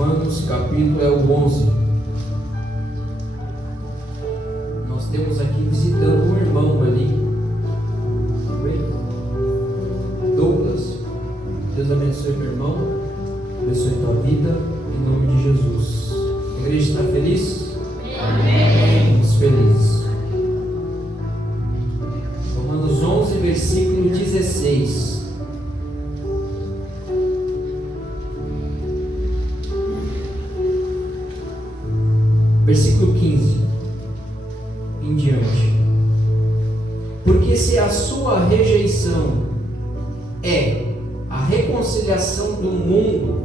Romanos, capítulo é o 11. Nós temos aqui visitando um irmão ali, Douglas. Deus abençoe meu irmão, abençoe tua vida, em nome de Jesus. A igreja está feliz? Amém. Estamos felizes. Romanos 11, versículo 16. Versículo 15 em diante. Porque se a sua rejeição é a reconciliação do mundo,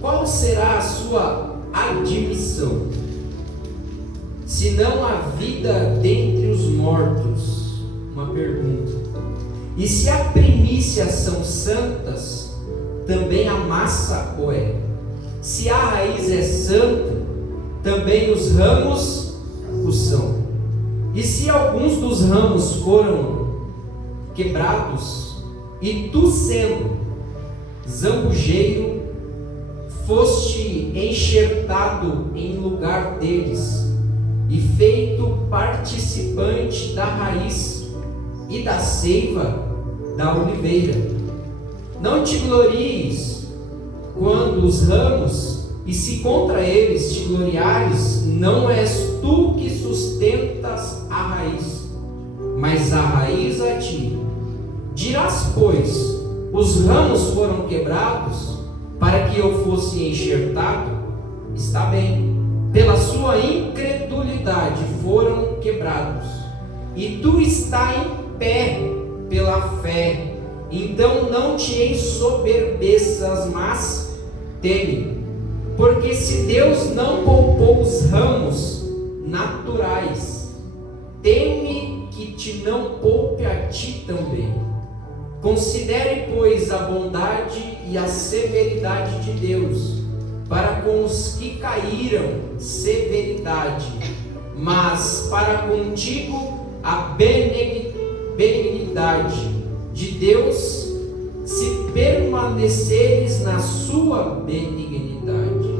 qual será a sua admissão? Senão a vida dentre os mortos. Uma pergunta. E se a primícia são santas, também a massa o é. Se a raiz é santa, também os ramos o são. E se alguns dos ramos foram quebrados, e tu sendo zambujeiro, foste enxertado em lugar deles, e feito participante da raiz e da seiva da oliveira. Não te glories quando os ramos, e se contra eles te gloriares, não és tu que sustentas a raiz, mas a raiz a ti. Dirás, pois, os ramos foram quebrados para que eu fosse enxertado? Está bem, pela sua incredulidade foram quebrados, e tu está em pé pela fé. Então não te ensoberbeças, mas teme. Porque se Deus não poupou os ramos naturais, teme que te não poupe a ti também. Considere, pois, a bondade e a severidade de Deus para com os que caíram, severidade, mas para contigo a benignidade de Deus, se permaneceres na sua benignidade.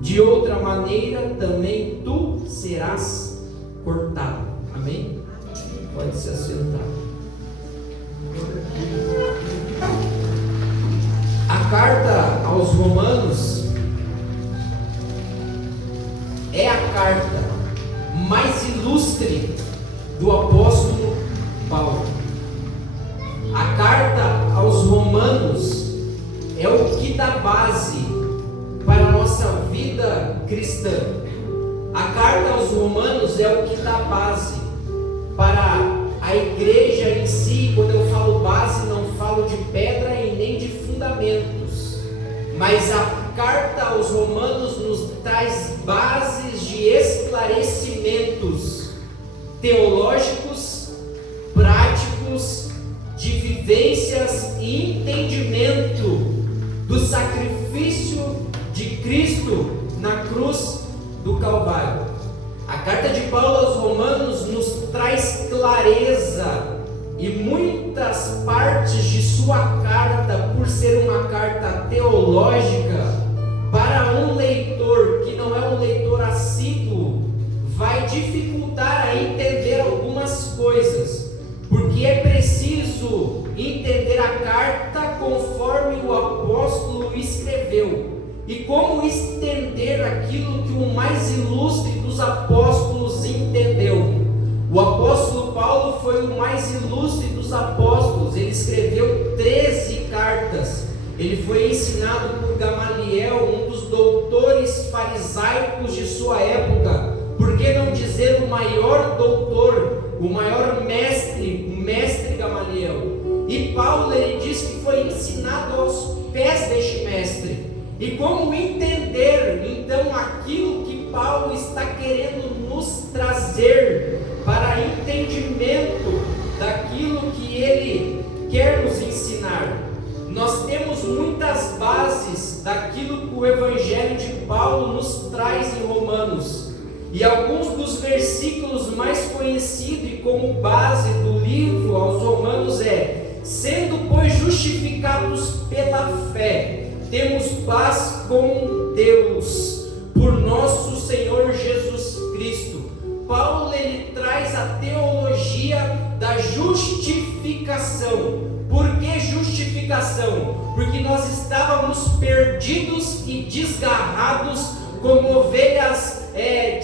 De outra maneira também tu serás cortado. Amém? Pode se assentar. A carta aos Romanos é a carta mais ilustre do apóstolo Paulo. A carta aos Romanos é o que dá base para a nossa vida cristã. A carta aos Romanos é o que dá base para a igreja em si. Quando eu falo base, não falo de pedra e nem de fundamentos, mas a carta aos Romanos nos traz bases de esclarecimentos teológicos, práticos, de vivências e entendimento do sacrifício de Cristo na cruz do Calvário. A carta de Paulo aos Romanos nos traz clareza, e muitas partes de sua carta, por ser uma carta teológica, para um leitor que não é um leitor assíduo, vai dificultar a entender algumas coisas, porque é preciso entender a carta conforme o apóstolo escreveu. E como estender aquilo que o mais ilustre dos apóstolos entendeu. O apóstolo Paulo foi o mais ilustre dos apóstolos. Ele escreveu 13 cartas. Ele foi ensinado por Gamaliel, um dos doutores farisaicos de sua época. Por que não dizer o maior doutor, o maior mestre, o mestre Gamaliel? E Paulo, ele diz que foi ensinado aos pés deste mestre. E como entender então aquilo que Paulo está querendo nos trazer para entendimento daquilo que ele quer nos ensinar? Nós temos muitas bases daquilo que o Evangelho de Paulo nos traz em Romanos, e alguns dos versículos mais conhecidos e como base do livro aos Romanos é: sendo pois justificados pela fé, temos paz com Deus Deus por nosso Senhor Jesus Cristo. Paulo ele traz a teologia da justificação. Por que justificação? Porque nós estávamos perdidos e desgarrados como ovelhas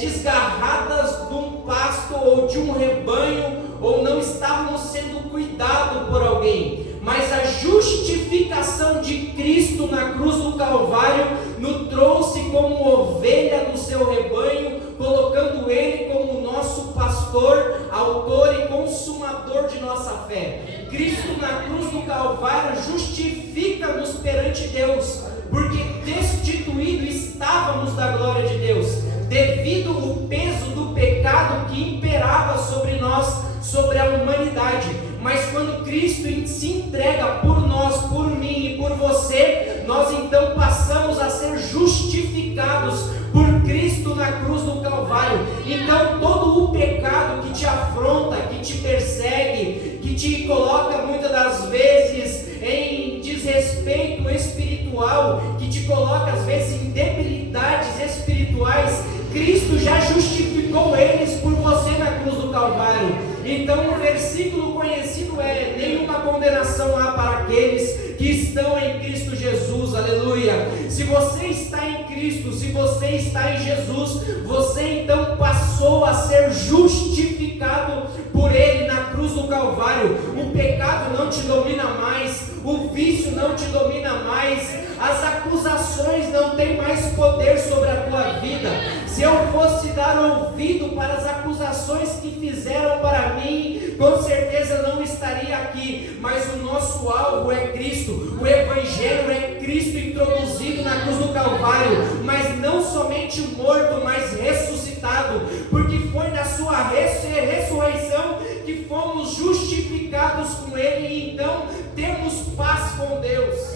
desgarradas de um pasto ou de um rebanho, ou não estávamos sendo cuidados por alguém. Mas a justificação de Cristo na cruz do Calvário nos trouxe como ovelha do seu rebanho, colocando Ele como nosso pastor, autor e consumador de nossa fé. Cristo na cruz do Calvário justifica-nos perante Deus, porque destituído estávamos da glória de Deus, devido ao peso do pecado que imperava sobre nós, sobre a humanidade. Mas quando Cristo se entrega por nós, por mim e por você, nós então passamos a ser justificados por Cristo na cruz do Calvário. Então todo o pecado que te afronta, que te persegue, que te coloca muitas das vezes em desrespeito espiritual, que te coloca às vezes em debilidades espirituais, Cristo já justificou eles por você na cruz do Calvário. Então o versículo conhecido é: nenhuma condenação há para aqueles que estão em Cristo Jesus, aleluia. Se você está em Cristo, se você está em Jesus, você então passou a ser justificado por Ele na cruz do Calvário. O pecado não te domina mais, o vício não te domina mais, as acusações não têm mais poder sobre a tua vida. Se eu fosse dar ouvido para as acusações que fizeram para mim, com certeza não estaria aqui. Mas o nosso alvo é Cristo, o Evangelho é Cristo introduzido na cruz do Calvário, mas não somente morto, mas ressuscitado, porque foi na sua ressurreição que fomos justificados com Ele, e então temos paz com Deus.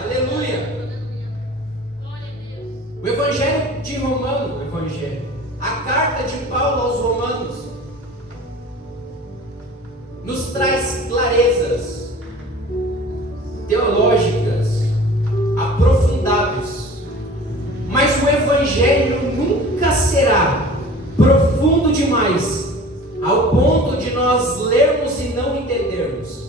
Aleluia. O Evangelho de Romano, a carta de Paulo aos Romanos, nos traz clarezas teológicas, aprofundadas, mas o Evangelho nunca será profundo demais ao ponto de nós lermos e não entendermos.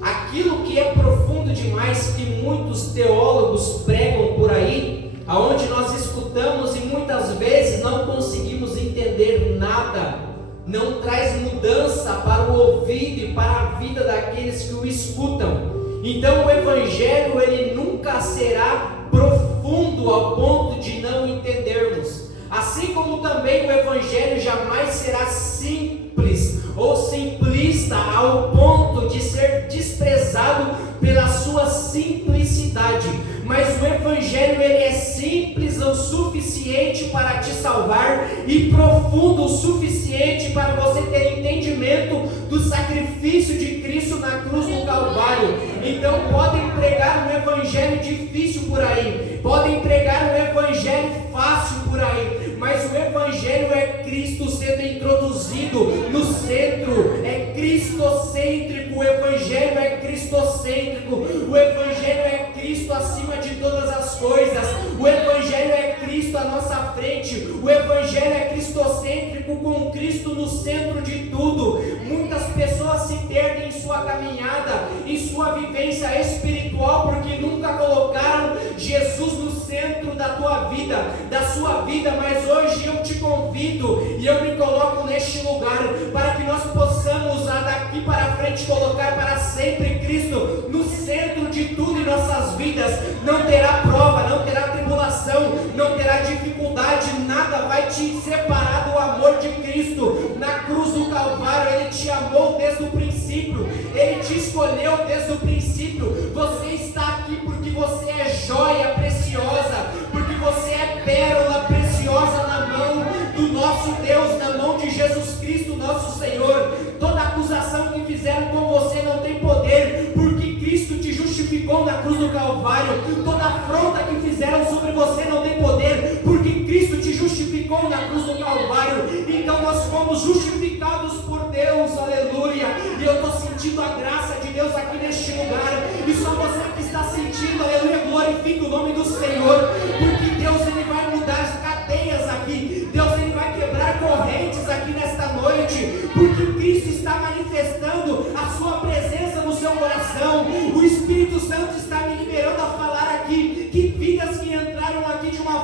Aquilo que é profundo demais, que muitos teólogos pregam por aí, aonde nós escutamos e muitas vezes não conseguimos entender nada, não traz mudança para o ouvido e para a vida daqueles que o escutam. Então o Evangelho ele nunca será profundo ao ponto de não entendermos, assim como também o Evangelho jamais será simples ou simplista ao ponto de ser desprezado pela sua simplicidade. Mas o Evangelho ele é simples o suficiente para te salvar e profundo o suficiente para você ter entendimento do sacrifício de Cristo na cruz do Calvário. Então podem pregar um Evangelho difícil por aí, podem pregar um Evangelho fácil por aí, mas o Evangelho é Cristo sendo introduzido no centro, é cristocêntrico. O Evangelho é cristocêntrico, o Evangelho é Cristo acima de todas as coisas, o Evangelho é Cristo à nossa frente, o Evangelho é cristocêntrico, com Cristo no centro de tudo. Muitas pessoas se perdem em sua caminhada, em sua vivência espiritual, porque nunca colocaram Jesus no centro da tua vida, da sua vida. Mas hoje eu te convido e eu me coloco neste lugar para que nós possamos daqui para frente colocar para sempre Cristo no centro de tudo em nossas vidas. Não terá prova, não terá tribulação, não terá dificuldade, nada vai te separar do amor de Cristo. Na cruz do Calvário Ele te amou desde o princípio, Ele te escolheu desde o princípio. Você está aqui porque você é joia preciosa, porque você é pérola preciosa na mão do nosso Deus, na mão de Jesus Cristo nosso Senhor. Toda acusação que fizeram com você não tem poder, porque Cristo te justificou na cruz do Calvário. Toda afronta que fizeram sobre você não tem poder, porque Cristo te justificou na cruz do Calvário. Então nós fomos justificados por Deus, aleluia. E eu estou sentindo a graça de Deus aqui neste lugar, e só você que está sentindo, aleluia, glorifique o nome do Senhor, porque Deus ele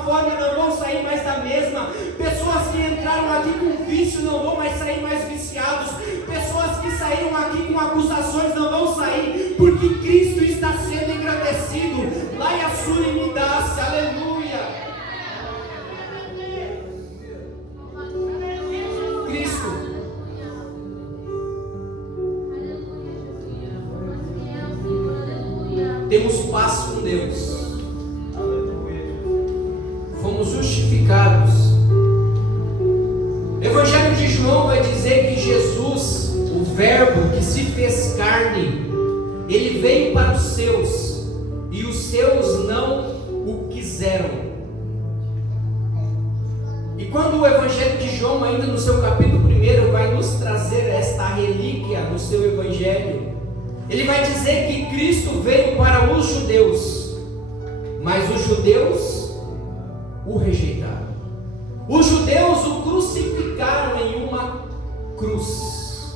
forma não vão sair mais da mesma. Pessoas que entraram aqui com vício não vão mais sair mais viciados. Pessoas que saíram aqui com acusações não vão sair, porque Cristo está sendo engrandecido. Lá e a sua imidade, aleluia. Cristo. Temos paz com Deus. Fomos justificados. O Evangelho de João vai dizer que Jesus, o Verbo que se fez carne, ele veio para os seus, e os seus não o quiseram. E quando o Evangelho de João, ainda no seu capítulo 1, vai nos trazer esta relíquia no seu Evangelho, ele vai dizer que Cristo veio para os judeus, mas os judeus o rejeitaram. Os judeus o crucificaram em uma cruz.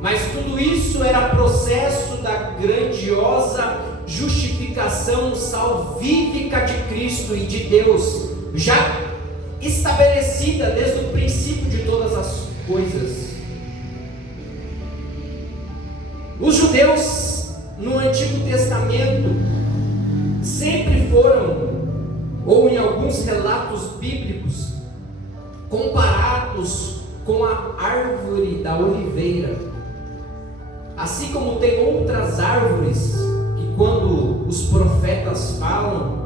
Mas tudo isso era processo da grandiosa justificação salvífica de Cristo e de Deus, já estabelecida desde o princípio de todas as coisas. Os judeus no Antigo Testamento sempre foram, ou em alguns relatos bíblicos, comparados com a árvore da oliveira. Assim como tem outras árvores que quando os profetas falam,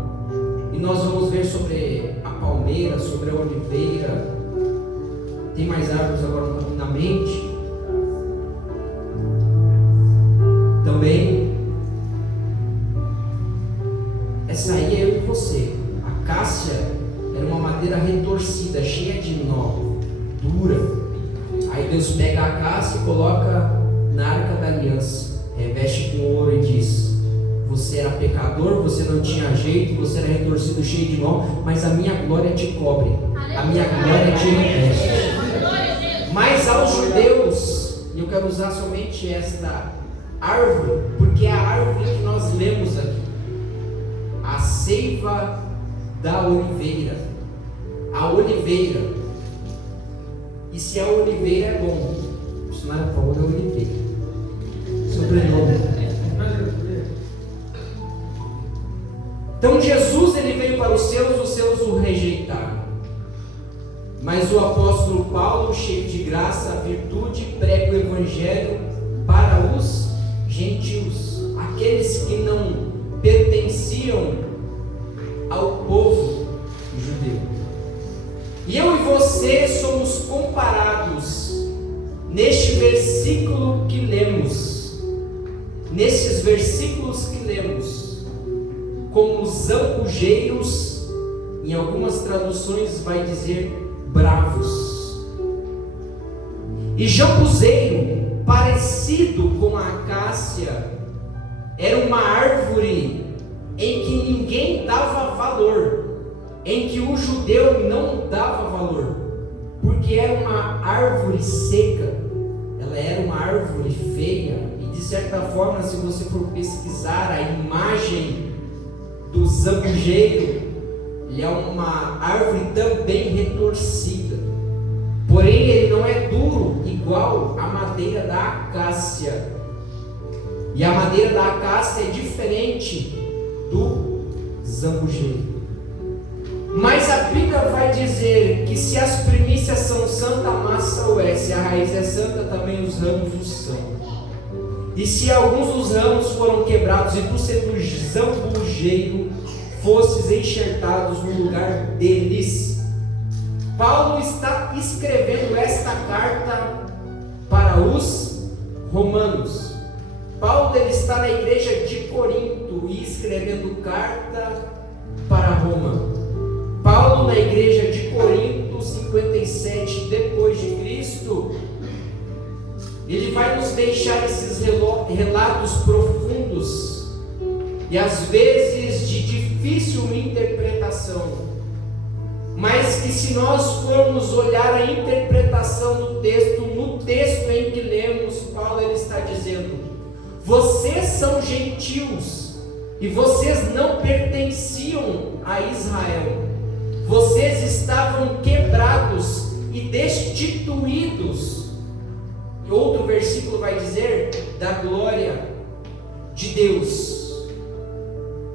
e nós vamos ver sobre a palmeira, sobre a oliveira, tem mais árvores agora na mente. Também, essa aí é eu e você. A cássia era uma madeira retorcida, cheia de nó, dura. Aí Deus pega a cássia e coloca na arca da aliança, reveste com ouro e diz: você era pecador, você não tinha jeito, você era retorcido, cheio de nó, mas a minha glória te cobre, a minha glória te reveste. Mas aos judeus, e eu quero usar somente esta árvore, porque é a árvore que nós lemos aqui, a seiva da oliveira, a oliveira. E se a oliveira é bom, isso não era Paulo, é oliveira, sobrenome. Então Jesus, ele veio para os seus o rejeitaram. Mas o apóstolo Paulo, cheio de graça, virtude, prega o evangelho para os gentios, aqueles que não pertenciam ao povo judeu. E eu e você somos comparados neste versículo que lemos, nesses versículos que lemos, como zambujeiros, em algumas traduções vai dizer bravos. E jambuzeiro, parecido com a acácia, era uma árvore em que ninguém dava valor, em que o judeu não dava valor, porque era uma árvore seca, ela era uma árvore feia, e de certa forma, se você for pesquisar a imagem do zambujeiro, ele é uma árvore também retorcida, porém ele não é duro igual a madeira da acácia, e a madeira da acácia é diferente do zambujeiro. Mas a Bíblia vai dizer que se as primícias são santa, a massa o é, se a raiz é santa, também os ramos o são. E se alguns dos ramos foram quebrados, e tu sendo zambujeiro, fosses enxertados no lugar deles. Paulo está escrevendo esta carta para os romanos. Paulo ele está na igreja de Corinto e escrevendo carta para Roma. Paulo na igreja de Corinto, 57 depois de Cristo, ele vai nos deixar esses relatos profundos e às vezes de difícil interpretação, mas que se nós formos olhar a interpretação do texto, no texto em que lemos, Paulo ele está dizendo: vocês são gentios e vocês não pertenciam a Israel. vocês estavam quebrados e destituídos. Outro versículo vai dizer da glória de Deus.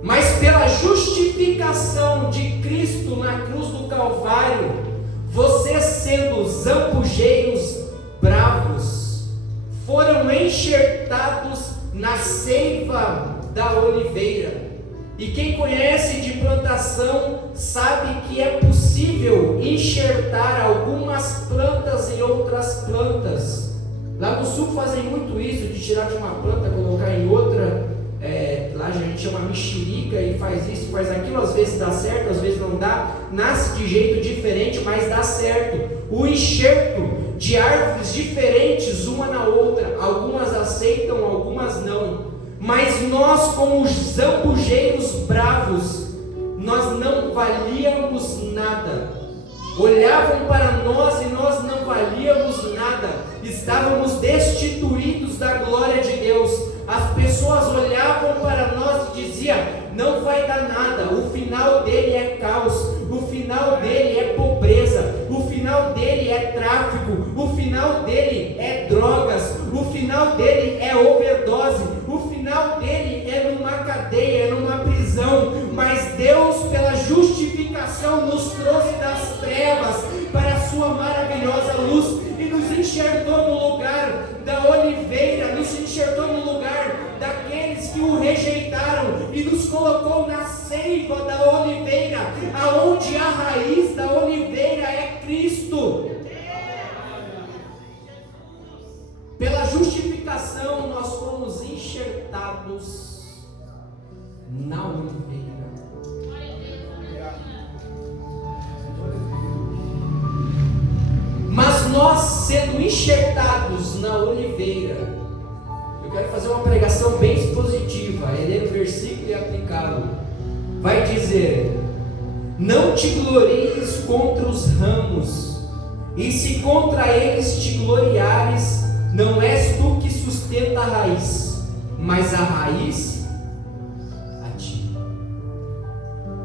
Mas pela justificação de Cristo na cruz do Calvário, vocês, sendo zambujeiros bravos, foram enxertados na seiva da oliveira. E quem conhece de plantação sabe que é possível enxertar algumas plantas em outras plantas. Lá no sul fazem muito isso, de tirar de uma planta, colocar em outra. Lá a gente chama mexerica e faz isso, faz aquilo, às vezes dá certo, às vezes não dá, nasce de jeito diferente, mas dá certo. O enxerto de árvores diferentes uma na outra, algumas aceitam, algumas não. Mas nós, como os zambujeiros bravos, nós não valíamos nada. Olhavam para nós e nós não valíamos nada. Estávamos destituídos da glória de Deus. As pessoas olhavam para nós e diziam: não vai dar nada, o final dele é caos, o final dele é pobreza, o final dele é tráfico, o final dele é drogas, o final dele é overdose, o final dele é numa cadeia, é numa prisão. Mas Deus, pela justificação, nos trouxe das trevas para a sua maravilhosa luz e nos enxertou no lugar da oliveira, nos enxertou no lugar daqueles que o rejeitaram e nos colocou na seiva da oliveira, aonde a raiz da oliveira é Cristo. Pela justificação nós fomos enxertados na oliveira. Mas nós, sendo enxertados na oliveira, eu quero fazer uma pregação bem expositiva, ler o versículo e aplicá-lo. Vai dizer: não te glories contra os ramos, e se contra eles te gloriares, não és tu que sustenta a raiz, mas a raiz a ti.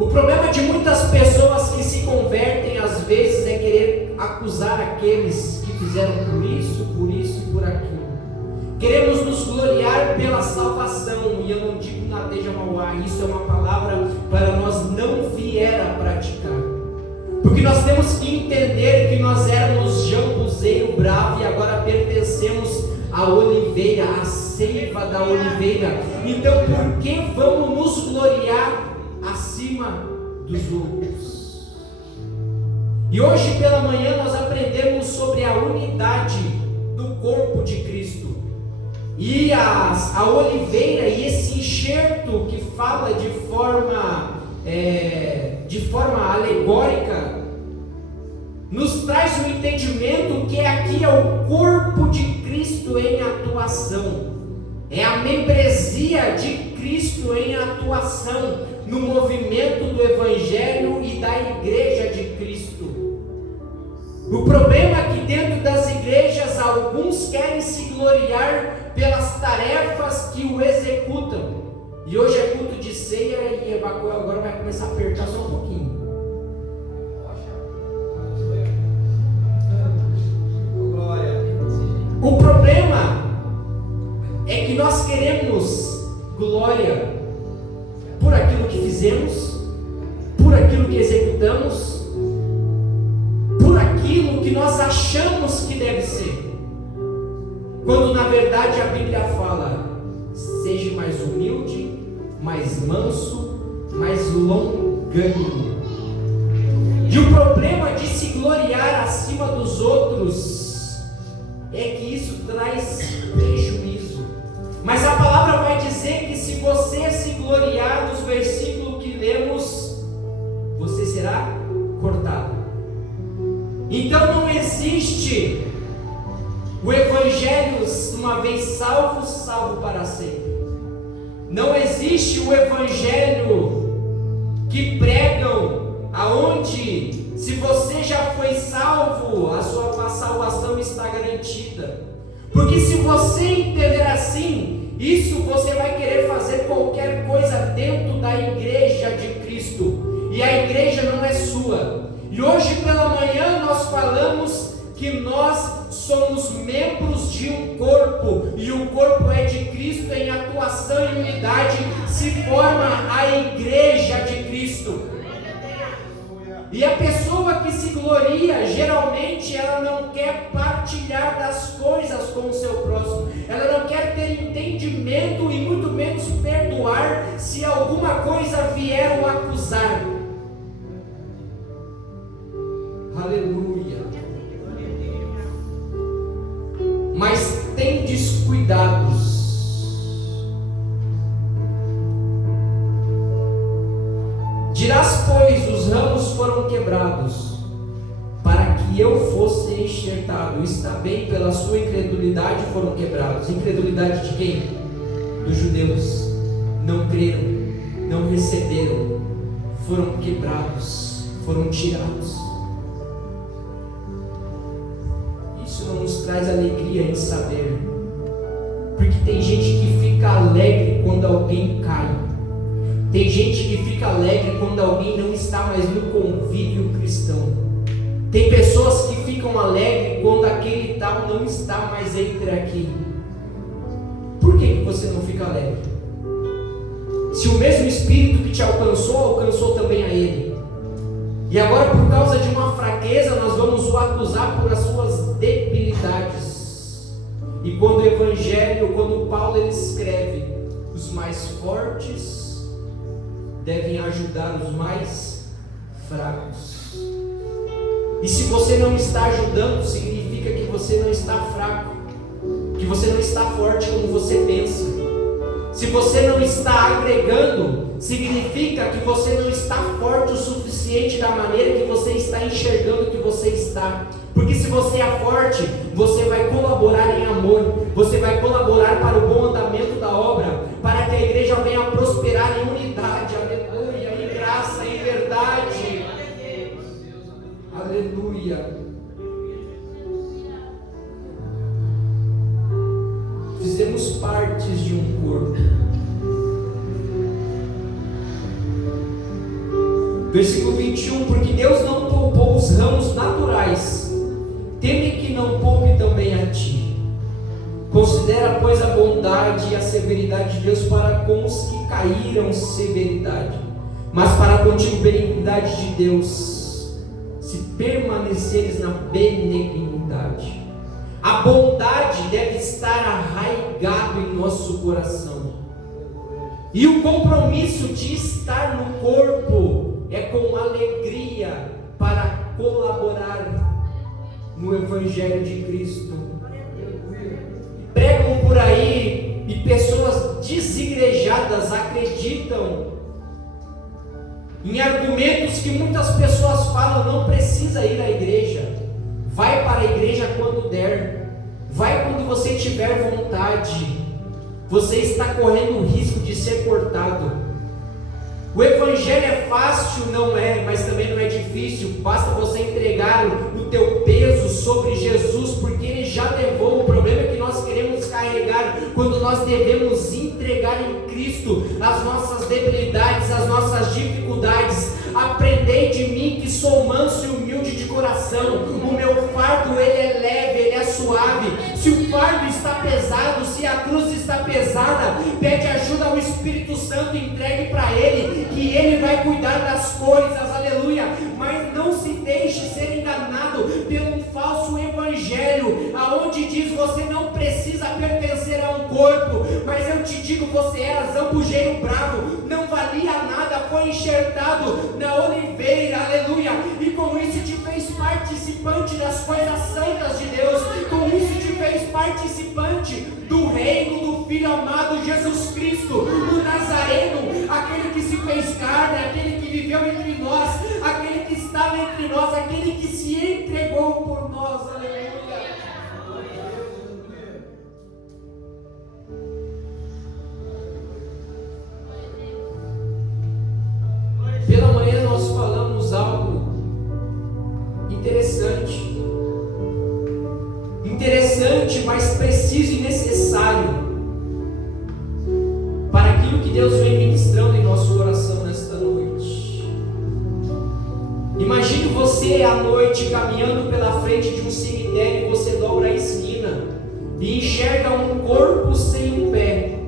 O problema de muitas pessoas que se convertem às vezes é querer acusar aqueles que fizeram por isso e por aquilo. Queremos nos gloriar pela salvação, e eu não digo Nadeja Mauá, isso é uma palavra para nós não vier a praticar, porque nós temos que entender que nós éramos jambuzeiro bravo e agora pertencemos à oliveira, à seiva da oliveira. Então por que vamos nos gloriar acima dos outros? E hoje pela manhã nós aprendemos sobre a unidade do corpo de Cristo. E a oliveira e esse enxerto que fala de forma alegórica nos traz o entendimento que aqui é o corpo de Cristo em atuação. É a membresia de Cristo em atuação no movimento do Evangelho e da igreja de Cristo. O problema é que dentro das igrejas alguns querem se gloriar pelas tarefas que o executam. E hoje é culto de ceia e evacua, agora vai começar a apertar só um pouquinho. O problema é que nós queremos glória por aquilo que fizemos, por aquilo que executamos, por aquilo que nós achamos que deve ser, quando na verdade a Bíblia fala: seja mais humilde, mais manso, mais longânimo. E o problema de se gloriar acima dos outros é que isso traz prejuízo. Mas a palavra vai dizer que se você se gloriar nos versículos que lemos, você será cortado. Então não existe o evangelho uma vez salvo, salvo para sempre. Não existe o evangelho que pregam aonde se você já foi salvo, a sua salvação está garantida. Porque se você entender assim, isso você vai querer fazer qualquer coisa dentro da igreja de Cristo. e a igreja não é sua. E hoje pela manhã nós falamos que nós somos membros de um corpo, e o corpo é de Cristo. Em atuação e unidade se forma a igreja de Cristo. E a pessoa que se gloria, geralmente ela não quer partilhar das coisas com o seu próximo, ela não quer ter entendimento e muito menos perdoar se alguma coisa vier o acusar. Aleluia. Mas tendes cuidados. Dirás, pois, os ramos foram quebrados, para que eu fosse enxertado. Está bem, pela sua incredulidade foram quebrados. Incredulidade de quem? Dos judeus. Não creram, não receberam, foram quebrados, foram tirados. Isso não nos traz alegria em saber, porque tem gente que fica alegre quando alguém cai. Tem gente que fica alegre quando alguém não está mais no convívio cristão. Tem pessoas que ficam alegres quando aquele tal não está mais entre aqui. Por que você não fica alegre? Se o mesmo Espírito que te alcançou, alcançou também a ele. E agora, por causa de uma fraqueza, nós vamos o acusar por as suas debilidades. E quando o Evangelho, quando Paulo ele escreve, os mais fortes devem ajudar os mais fracos. E se você não está ajudando, significa que você não está fraco, que você não está forte como você pensa. Se você não está agregando, significa que você não está forte o suficiente da maneira que você está enxergando que você está. Porque se você é forte, você vai colaborar em amor, você vai colaborar para o bom andamento da obra, para que a igreja venha a prosperar em unidade, aleluia, em graça, em verdade, aleluia. Fizemos partes de um corpo. Versículo 21, porque Deus não poupou os ramos naturais, teme que não poupe também a ti. Considera, pois, a bondade e a severidade de Deus para com os que caíram severidade, mas para contigo benignidade de Deus, se permaneceres na benignidade. A bondade deve estar arraigado em nosso coração. E o compromisso de estar no corpo é com alegria para colaborar no Evangelho de Cristo. Pregam por aí e pessoas desigrejadas acreditam em argumentos que muitas pessoas falam: não precisa ir à igreja, vai para a igreja quando der, vai quando você tiver vontade. Você está correndo o risco de ser cortado. O Evangelho é fácil? Não é, mas também não é difícil. Basta você entregar o teu peso sobre Jesus, porque Ele já levou. O problema é que nós queremos carregar, quando nós devemos entregar em Cristo as nossas debilidades, as nossas dificuldades. Aprendei de mim que sou manso e humilde de coração. O meu fardo ele é leve, ele é suave. Se o fardo está pesado, se a cruz está pesada, pede ajuda ao Espírito Santo, entregue para Ele, que Ele vai cuidar das coisas, aleluia. Mas não se deixe ser enganado pelo falso evangelho, aonde diz: você não precisa pertencer a um corpo. Mas eu te digo, você era zambujeiro bravo, não valia nada, foi enxertado na oliveira, aleluia, e com isso te fez participante das coisas santas de Deus, com isso te fez participante do reino do Filho amado Jesus Cristo, o Nazareno, aquele que se fez carne, aquele que viveu entre nós, aquele que estava entre nós, aquele que se entregou por nós, aleluia. Pela manhã nós falamos algo interessante, mas preciso e necessário para aquilo que Deus vem ministrando em nosso coração nesta noite. Imagine você à noite caminhando pela frente de um cemitério e você dobra a esquina e enxerga um corpo sem um pé.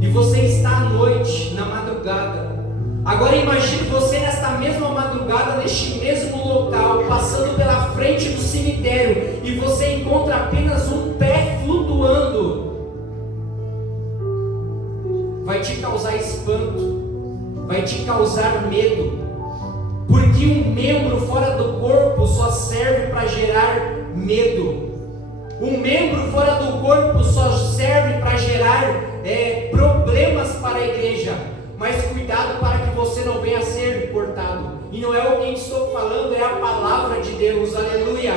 E você está à noite, na madrugada. Agora imagine você nesta mesma madrugada, neste mesmo local, passando pela frente do cemitério e você encontra apenas um pé flutuando. Vai te causar espanto, vai te causar medo, porque um membro fora do corpo só serve para gerar medo. Um membro fora do corpo só serve para gerar problemas para a igreja. Mas cuidado para que você não venha a ser cortado. E não é o que estou falando, é a palavra de Deus, aleluia.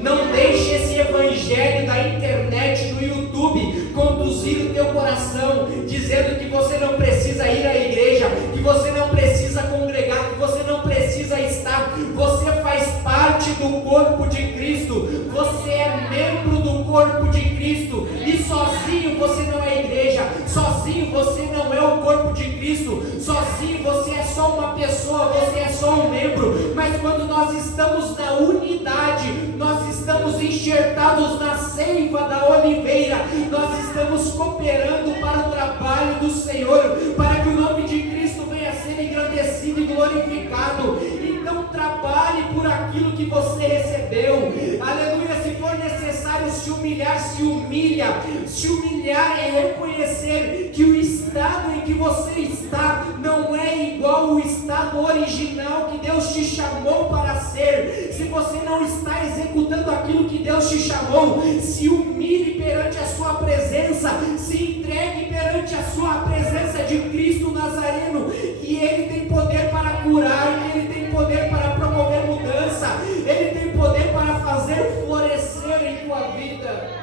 Não deixe esse evangelho da internet, do YouTube, conduzir o teu coração, dizendo que você não precisa ir à igreja, que você não precisa congregar, que você não precisa estar. Você faz parte do corpo de Cristo, você é membro do corpo de Cristo, e sozinho você não é igreja, sozinho você não é o corpo de Cristo, sozinho você é só uma pessoa, você é só um membro. Mas quando nós estamos na unidade, nós estamos enxertados na seiva da oliveira, nós estamos cooperando para o trabalho do Senhor, para que o nome de Cristo venha a ser engrandecido e glorificado. Então trabalhe por aquilo que você recebeu, aleluia. Se for necessário se humilhar, se humilha. Se humilhar é reconhecer que o estado em que você está não é igual ao estado original que Deus te chamou para ser. Se você não está executando aquilo que Deus te chamou, se humilhe perante a sua presença, se entregue perante a sua presença de Cristo Nazareno, que Ele tem poder para curar, que Ele tem poder para promover mudança, Ele tem poder para fazer florescer em tua vida.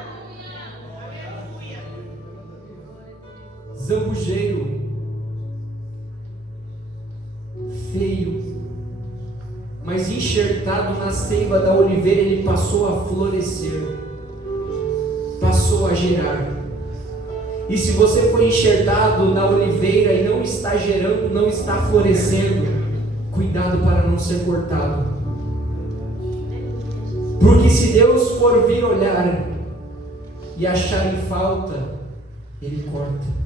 Zambujeiro, feio, mas enxertado na seiva da oliveira, ele passou a florescer, passou a gerar. E se você foi enxertado na oliveira e não está gerando, não está florescendo, cuidado para não ser cortado. Porque se Deus for vir olhar e achar em falta, Ele corta.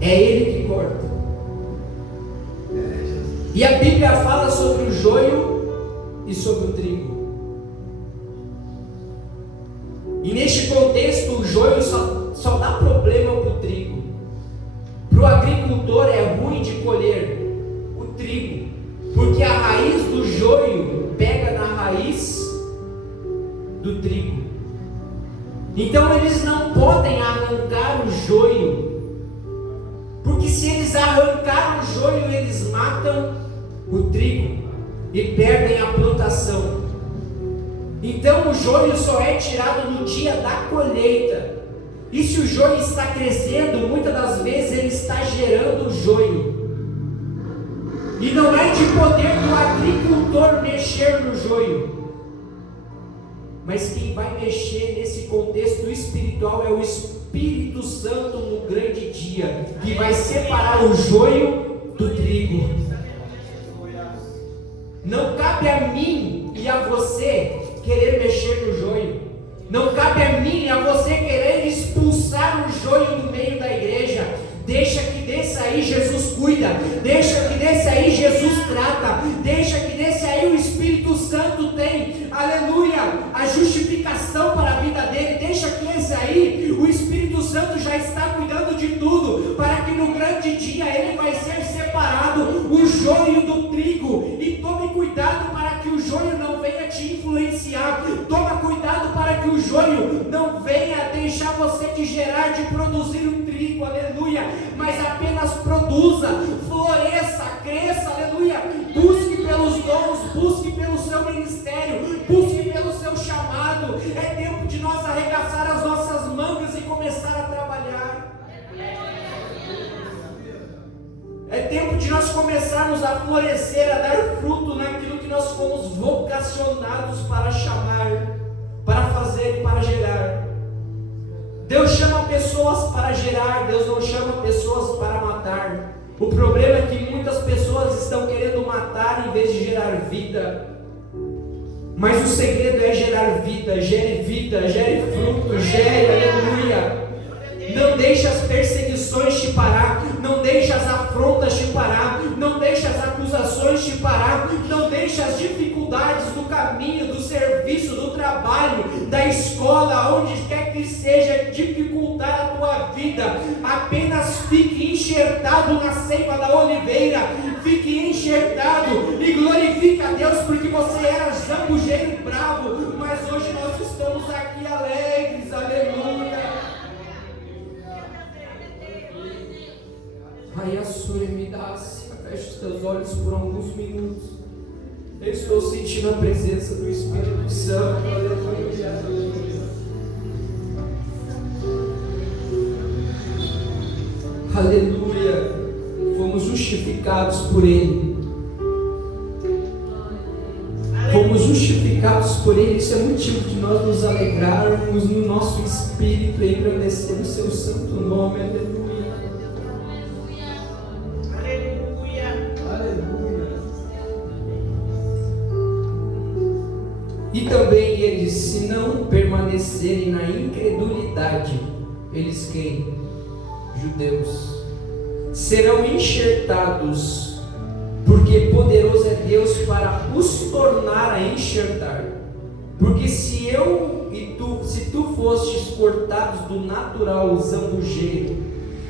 É Ele que corta. E a Bíblia fala sobre o joio e sobre o trigo. E neste contexto, o joio só dá problema para o trigo. Para o agricultor é ruim de colher o trigo, porque a raiz do joio pega na raiz do trigo. Então eles não podem arrancar o joio, porque se eles arrancar o joio, eles matam o trigo e perdem a plantação. Então o joio só é tirado no dia da colheita. E se o joio está crescendo, muitas das vezes ele está gerando joio. E não é de poder do agricultor mexer no joio, mas quem vai mexer nesse contexto espiritual é o Espírito Santo no grande dia, que vai separar o joio do trigo. Não cabe a mim e a você querer mexer no joio. Não cabe a mim e a você querer expulsar o joio do meio da igreja. Deixa que desse aí Jesus cuida, deixa que desse aí Jesus trata, deixa que desse aí o Espírito Santo tem, aleluia, a justificação para a vida dele. Deixa que esse aí, o Espírito Santo já está cuidando de tudo, para que no grande dia ele vai ser separado, o joio do trigo. E tome cuidado para que o joio não venha te influenciar, toma cuidado para que o joio não venha deixar você de gerar, de produzir o trigo, aleluia, mas apenas produza, floresça, cresça, aleluia. Busque pelos dons, busque pelo seu ministério, busque pelo seu chamado. É tempo de nós arregaçar as nossas mangas e começar a trabalhar. É tempo de nós começarmos a florescer, a dar fruto naquilo que nós fomos vocacionados para chamar, para fazer e para gerar. Deus chama pessoas para gerar, Deus não chama pessoas para matar. O problema é que estão querendo matar em vez de gerar vida. Mas o segredo é gerar vida, gere fruto, aleluia. Não deixe as perseguições te parar, não deixe as afrontas te parar, não deixe as acusações te parar, não deixe as dificuldades do caminho, do serviço, do trabalho, da escola, onde quer que seja, dificultar a tua vida. Apenas fique enxertado na seiva da oliveira, fique enxertado e glorifique a Deus, porque você era zambujeiro bravo, mas hoje nós estamos aqui alegres, aleluia. Ai, a sua me dá, feche os teus olhos por alguns minutos. Eu estou sentindo a presença do Espírito Santo, aleluia. Aleluia. Fomos justificados por Ele. Fomos justificados por Ele. Isso é motivo de nós nos alegrarmos no nosso espírito e engrandecer o seu santo nome, aleluia. E também eles, se não permanecerem na incredulidade, eles quem? Judeus, serão enxertados, porque poderoso é Deus para os tornar a enxertar. Porque se tu fostes cortados do natural zambujeiro,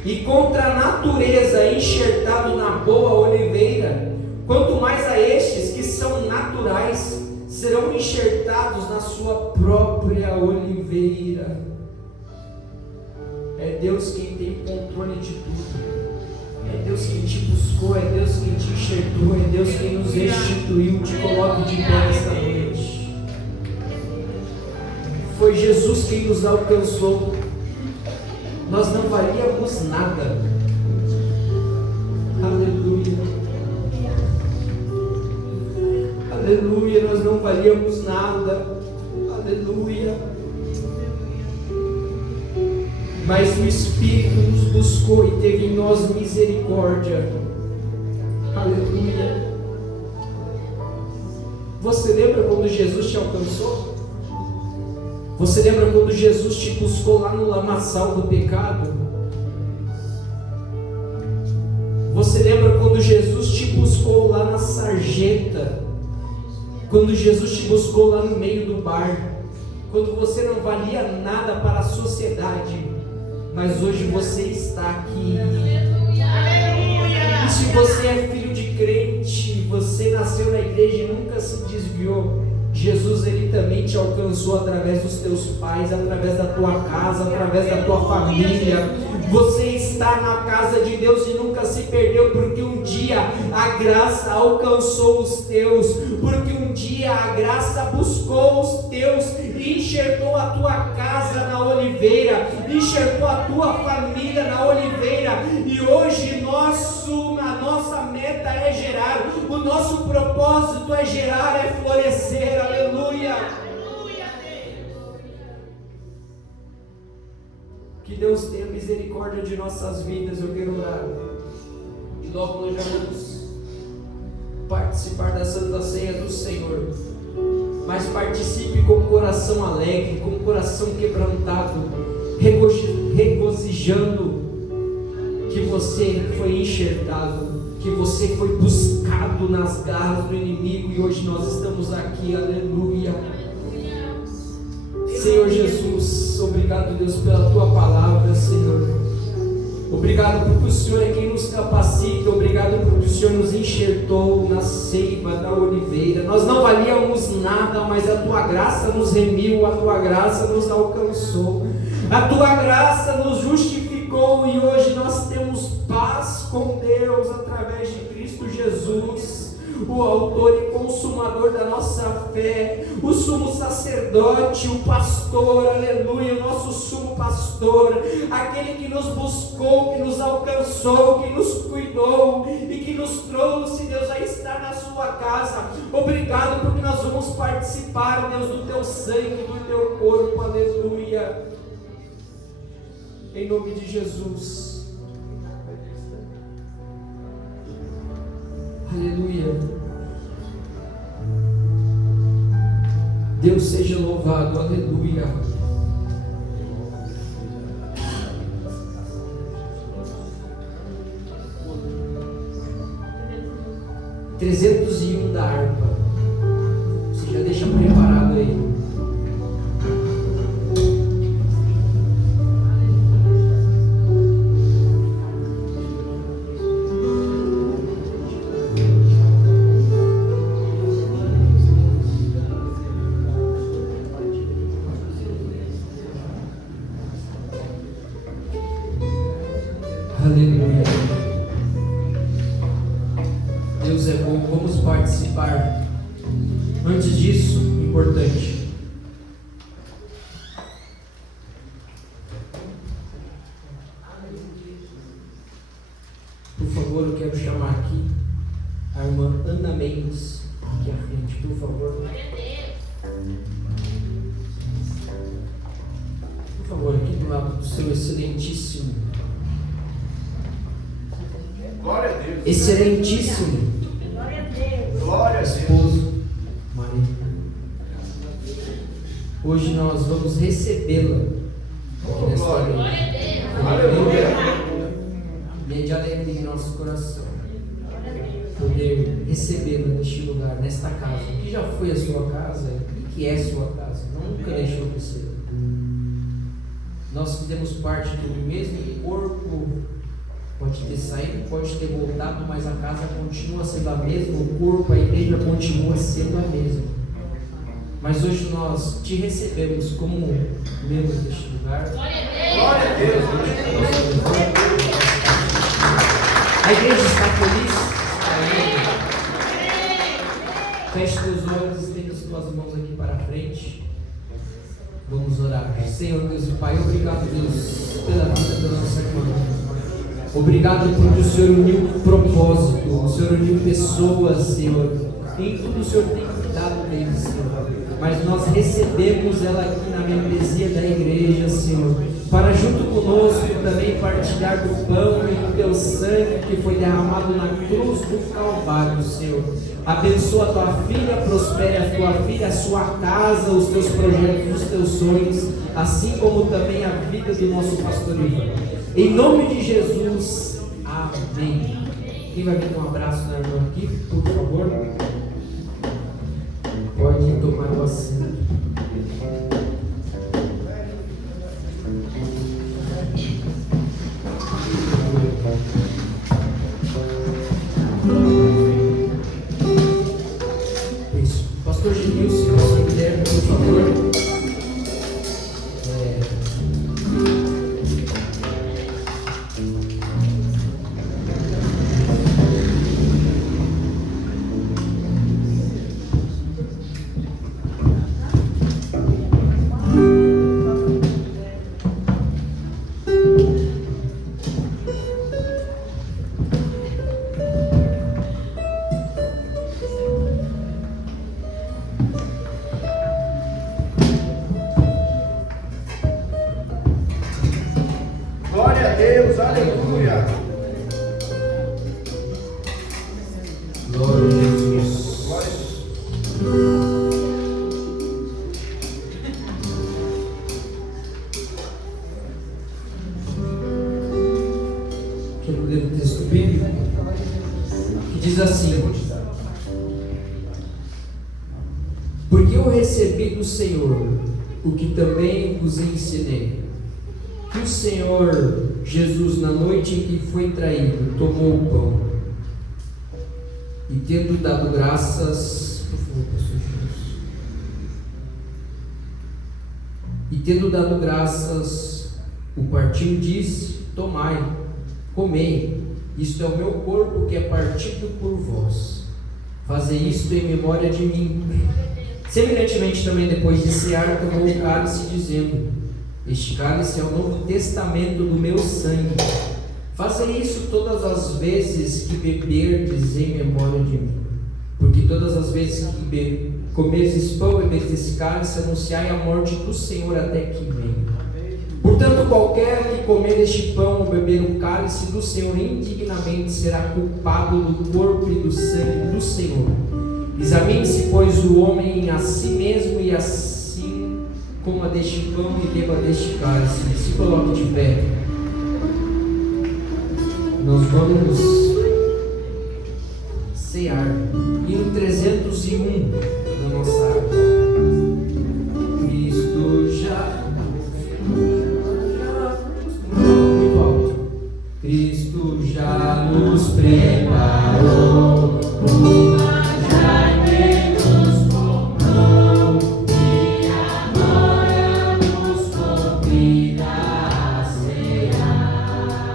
e contra a natureza enxertado na boa oliveira, quanto mais a estes que são naturais, serão enxertados na sua própria oliveira. É Deus quem tem controle de tudo. É Deus quem te buscou, é Deus quem te enxertou, é Deus quem nos restituiu. Te coloque de pé esta noite. Foi Jesus quem nos alcançou. Nós não valíamos nada. Aleluia. Aleluia, nós não valíamos nada, aleluia, mas o Espírito nos buscou e teve em nós misericórdia, aleluia. Você lembra quando Jesus te alcançou? Você lembra quando Jesus te buscou lá no lamaçal do pecado? Você lembra quando Jesus te buscou lá na sarjeta? Quando Jesus te buscou lá no meio do bar, quando você não valia nada para a sociedade, mas hoje você está aqui. E se você é filho de crente, você nasceu na igreja e nunca se desviou, Jesus, Ele também te alcançou através dos teus pais, através da tua casa, através da tua família. Você está na casa de Deus e nunca se perdeu, porque um dia a graça alcançou os teus, porque um dia a graça buscou os teus e enxertou a tua casa na oliveira, enxertou a tua família na oliveira. E hoje a nossa meta é gerar, o nosso propósito é gerar, é florescer, aleluia. Que Deus tenha misericórdia de nossas vidas. Eu quero orar e logo nós já vamos participar da Santa Ceia do Senhor, mas participe com o coração alegre, com o coração quebrantado, regozijando que você foi enxertado, que você foi buscado nas garras do inimigo e hoje nós estamos aqui, aleluia. Senhor Jesus, obrigado, Deus, pela tua palavra, Senhor. Obrigado porque o Senhor é quem nos capacita, obrigado porque o Senhor nos enxertou na seiva da oliveira. Nós não valíamos nada, mas a tua graça nos remiu, a tua graça nos alcançou, a tua graça nos justificou e hoje nós temos paz com Deus através de Cristo Jesus, o autor e consumador da nossa fé, o sumo sacerdote, o pastor, aleluia, o nosso sumo pastor, aquele que nos buscou, que nos alcançou, que nos cuidou e que nos trouxe, Deus, a estar na sua casa. Obrigado porque nós vamos participar, Deus, do teu sangue, do teu corpo, aleluia, em nome de Jesus. Aleluia. Deus seja louvado. Aleluia. (301) da harpa. Você já deixa preparado aí. Aleluia. Deus é bom. Vamos participar. Antes disso, importante. Por favor, eu quero chamar aqui a irmã Ana Mendes aqui à frente, por favor. Por favor, aqui do lado do seu excelentíssimo. Glória a Deus. Excelentíssimo. Glória a Deus. Glória a Deus. Esposo, marido. Hoje nós vamos recebê-la aqui nesta igreja. Aleluia. De alegria em nosso coração. Poder recebê-la neste lugar, nesta casa, que já foi a sua casa e que é sua casa, nunca deixou de ser. Nós fizemos parte do mesmo corpo. Pode ter saído, pode ter voltado, mas a casa continua sendo a mesma, o corpo, a igreja continua sendo a mesma. Mas hoje nós te recebemos como membros deste lugar. Glória a Deus. A igreja está feliz? Feche teus olhos, estenda as tuas mãos aqui para frente. Vamos orar. Senhor Deus e Pai, obrigado, Deus, pela vida da nossa irmã. Obrigado porque o Senhor uniu propósito, o Senhor uniu pessoas, Senhor. Em tudo o Senhor tem cuidado deles, Senhor. Mas nós recebemos ela aqui na membresia da igreja, Senhor, para junto conosco também partilhar do pão e do teu sangue que foi derramado na cruz do Calvário, Senhor. Abençoa a tua filha, prospere a tua filha, a sua casa, os teus projetos, os teus sonhos, assim como também a vida do nosso pastor Ivan. Em nome de Jesus, amém. Quem vai vir um abraço da irmã aqui, por favor? Pode tomar o assento. Isso. Pastor Genilson, se você puder, por favor. Glória a Deus. Aleluia. Glória a Jesus. Glória a Deus. Quero ler o texto bíblico que diz assim: porque eu recebi do Senhor o que também vos ensinei, que o Senhor Jesus, na noite em que foi traído, tomou o pão e, tendo dado graças, por favor, pastor Jesus, e tendo dado graças, o partiu e disse: tomai, comei, isto é o meu corpo que é partido por vós, fazei isto em memória de mim. Semelhantemente também, depois de cear, tomou o cálice, dizendo: este cálice é o novo testamento do meu sangue. Fazei isso todas as vezes que beberdes em memória de mim. Porque todas as vezes que comerdes pão e beberdes esse cálice, anunciai a morte do Senhor até que venha. Por Portanto, qualquer que comer deste pão ou beber o cálice do Senhor indignamente será culpado do corpo e do sangue do Senhor. Examine-se, pois, o homem a si mesmo, e assim coma deste pão e beba deste cálice. Se coloque de pé. Nós vamos cear. Hino 301 na nossa água. Cristo já. Muito alto. Cristo já nos preparou uma jardim, nos comprou e agora nos convida a cear.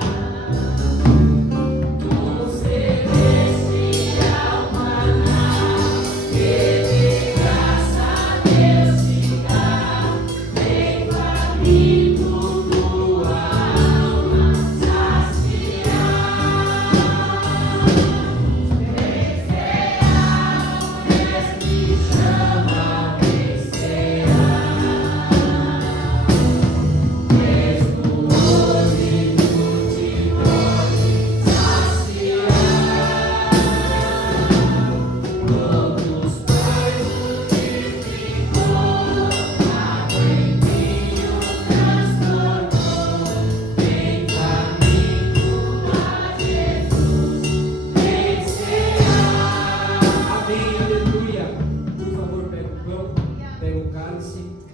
Do celestial maná que de graça Deus te dá, vem faminto tua alma saciar.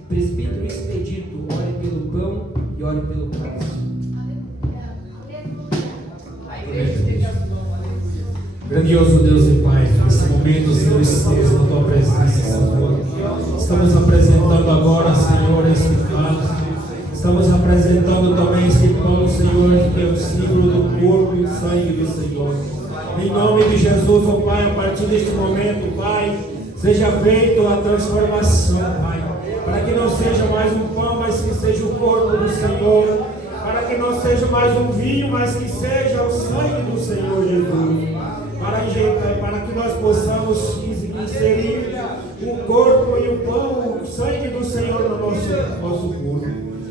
Presbítero Expedito, ore pelo pão e ore pelo cálice. Grandioso Deus e Pai, nesse momento, Senhor, esteja na tua presença, Senhor. Estamos apresentando agora, Senhor, este cálice. Estamos apresentando também este pão, Senhor, que é o símbolo do corpo e o sangue do Senhor. Em nome de Jesus, ó Pai, a partir deste momento, Pai, seja feita a transformação, Pai. Para que não seja mais um pão, mas que seja o corpo do Senhor. Para que não seja mais um vinho, mas que seja o sangue do Senhor Jesus. Para que nós possamos inserir o corpo e o pão, o sangue do Senhor no nosso corpo.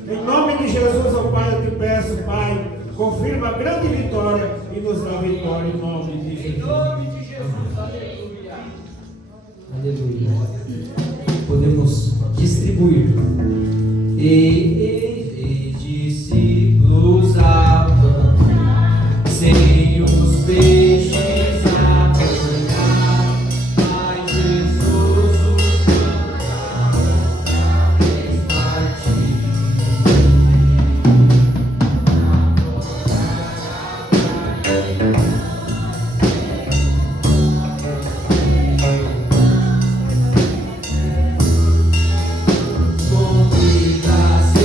Em nome de Jesus, ó Pai, eu te peço, Pai, confirma a grande vitória e nos dá vitória em nome de Jesus. Em nome de Jesus, aleluia. Aleluia. Podemos distribuir. E discípulos a pão, sem os peixes a banhar, mas Jesus os fez partir. Convida-se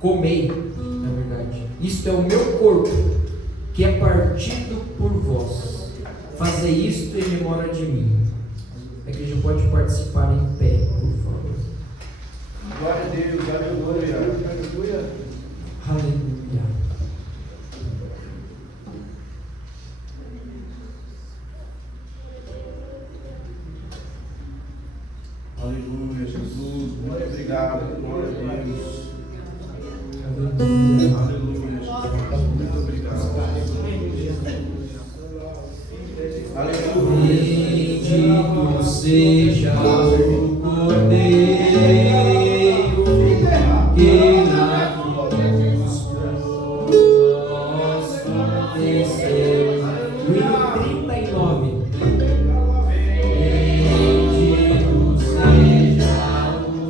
comei, na verdade. Isto é o meu corpo, que é partido por vós. Fazei isto em memória de mim. A igreja pode participar em pé, por favor. Glória a Deus, aleluia. Aleluia. Aleluia. Aleluia, Jesus. Muito obrigado. Glória a Deus. Aleluia. Aleluia, Jesus. Muito obrigado. Aleluia. Bendito seja o Cordeiro que na cruz por nós venceu. O hino 39. Bendito seja o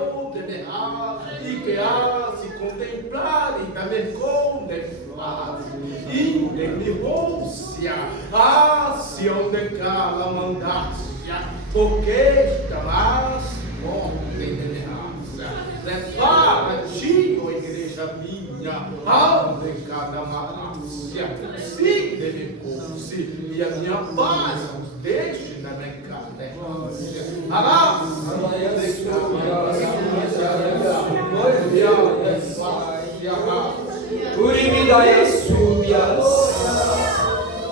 eu deverá e que há se contemplar e também contemplar e de minúcia se onde cala mandácia porque jamais ontem deverá levar a ti, ó igreja minha, onde cada malácia se deve e a minha paz deixe na minha cadência.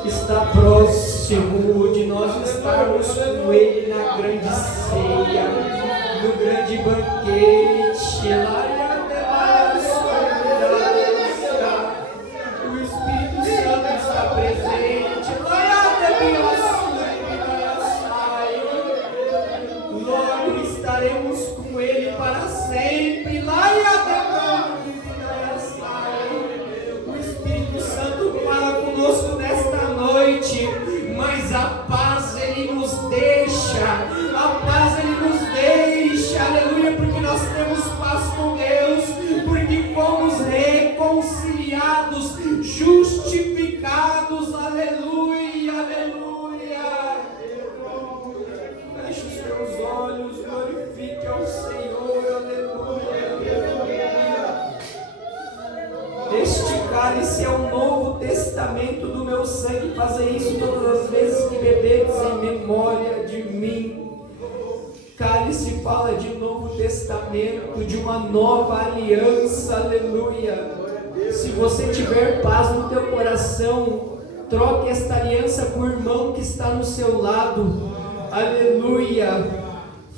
Está próximo de nós estarmos com Ele na grande ceia, no grande banquete. O Espírito Santo está presente. Logo estaremos com Ele para sempre. O Espírito Santo fala conosco nesta noite, mas a paz Ele nos deixa. A paz Ele nos deixa. Aleluia, porque nós temos paz com Deus, porque fomos reconciliados, justificados. Aleluia, aleluia. Feche os teus olhos, glorifique ao Senhor. Aleluia. Este cálice é o Novo Testamento do meu sangue. Fazei isso todas as vezes que bebedes em memória de mim. Cálice fala de Novo Testamento, de uma nova aliança. Aleluia. Se você tiver paz no teu coração, troque esta aliança com o irmão que está no seu lado. Aleluia.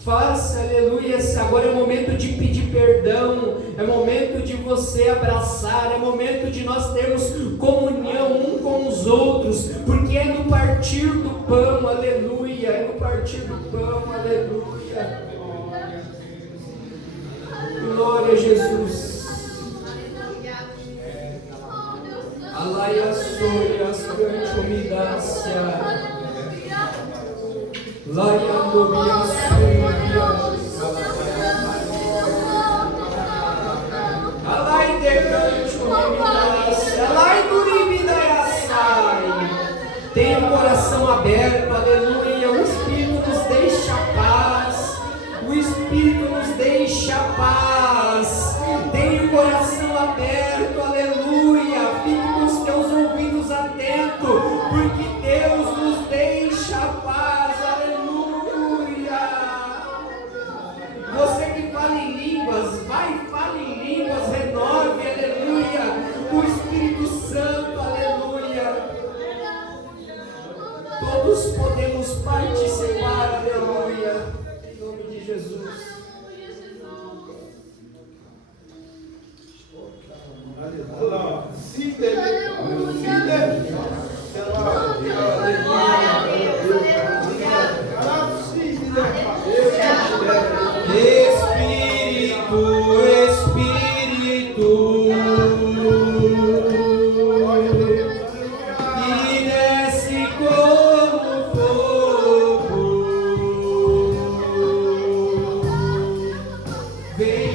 Faça, aleluia. Agora é o momento de pedir perdão, é momento de você abraçar, é momento de nós termos comunhão um com os outros, porque é no partir do pão, aleluia, é no partir do pão, aleluia. Glória a Jesus. Alaia soias canchomidácia. Laiandobia suia. Alai de canchomidácia. Alai duribidayassai. Tenha o coração aberto, aleluia. O Espírito nos deixa paz. O Espírito nos deixa paz. Tenha o coração aberto, aleluia. Fique com os teus ouvidos atentos, porque Deus nos deixa paz, aleluia. Você que fala em línguas, vai e fala em línguas, renove, aleluia. O Espírito Santo, aleluia. Todos podemos participar, aleluia. Em nome de Jesus. Espírito, e desce como fogo, vem.